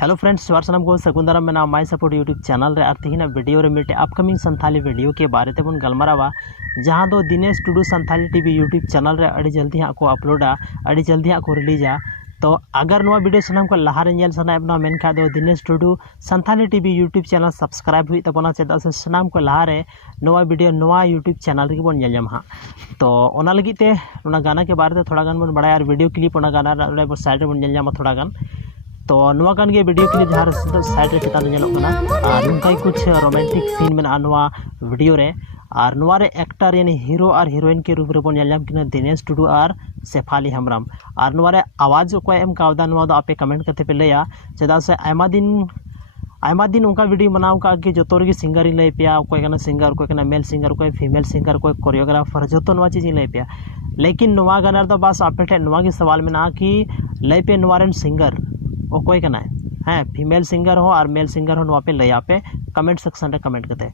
Hello friends, सवार सनम को सगुंदाराम में माई सपोर्ट यूट्यूब चैनल रे तीन वीडियो रे मिटे अपकमिंग संथाली वीडियो के बारे तेबन गलमारावा जहाँ दो Dinesh Tudu Santhali TV YouTube channel रे अड़ी जल्दी हाँ को अपलोडा अड़ी जल्दी हाँ को रिलीजा। तो अगर नवा वीडियो सनम को लहारे नेल सना एबना मेनखा दो Dinesh Tudu Santhali TV YouTube channel subscribe हुई तबना चेदा से सनाम को लहारे नवा वीडियो नवा यूट्यूब चैनल रे बन नेल हाँ। तो ओना लगी ते ओना गाना के बारे थोड़ा गान बन बड़ा वीडियो क्लिप ओना गाना रे साइड बन नेल ᱧᱟᱢᱟ थोड़ा गान। तो नुआ गान के वीडियो क्लिप जहाँ साइड रे चितान नेलोग कना और उनका कुछ रोमांटिक सीन में नुआ वीडियो रे और नुआ रे एक्टर यानी हीरो और हीरोइन के रूप रे बन नेल किना दिनेश टुडू और शेफाली हेम्ब्रम और नुआ रे आवाज को एम कावदा नुआ दो आपे कमेंट करते पे लैया चेदा से आयमा दिन उनका वीडियो बनाव का कि जो तोर की सिंगर ही लय पिया कोई कना सिंगर कोई कना मेल सिंगर कोई फीमेल सिंगर कोई कोरियोग्राफर जो तो नुआ चीज लय पिया। लेकिन नुआ गाना तो बस आपे ठे नुआ की सवाल में ना कि लय पे नुआ रेन सिंगर कोई कना है फीमेल सिंगर हो और मेल सिंगर हो नुआ पे लय आपे कमेंट सेक्शन रे कमेंट करते।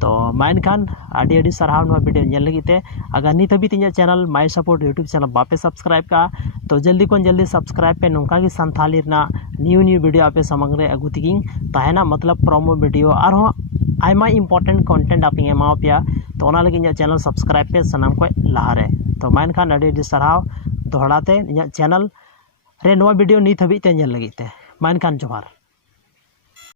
तो माइन खान आडी आडी सरहाव नुआ वीडियो नेल लगी ते अगर नित हबी तिnya चैनल माई सपोर्ट यूट्यूब चैनल बापे सब्सक्राइब का तो जल्दी को जल्दी सब्सक्राइब पे नौका की संथाली ना न्यू वीडियो आपे समंग रे अगु तिगिंग ताहेना मतलब प्रोमो वीडियो और हो आयमा इंपॉर्टेंट कंटेंट आप एमा पिया। तो ओना लगी इnya चैनल सब्सक्राइब पे सनाम को लहारे। तो माइन खान आडी आडी सरहाव दोहड़ाते इnya चैनल रे नवा वीडियो नित हबी ते नेल लगी ते माइन खान जोहार।